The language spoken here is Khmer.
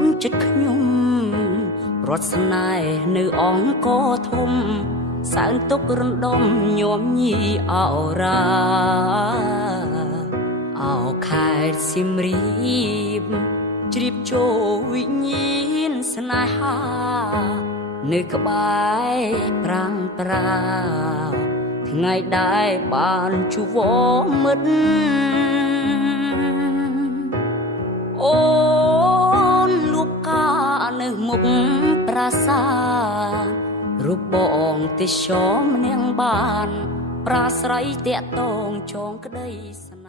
នចិត្តខ្ញុំរត់ស្នេហ៍នៅអង្គធំសើងទុករំដំញោមញីអោរាអោខេត្តសៀមរាបជ្រាបចូលវិញ្ញាណស្នេហានៅក្បែរប្រាំងប្រាថ្ងៃដែលបានជួបមិត្តអូនលូបកានៅមុខប្រាសាទរូបបងទេសម្នាក់បានប្រាស្រ័យតាក់តងចងក្តីស្នេហ៍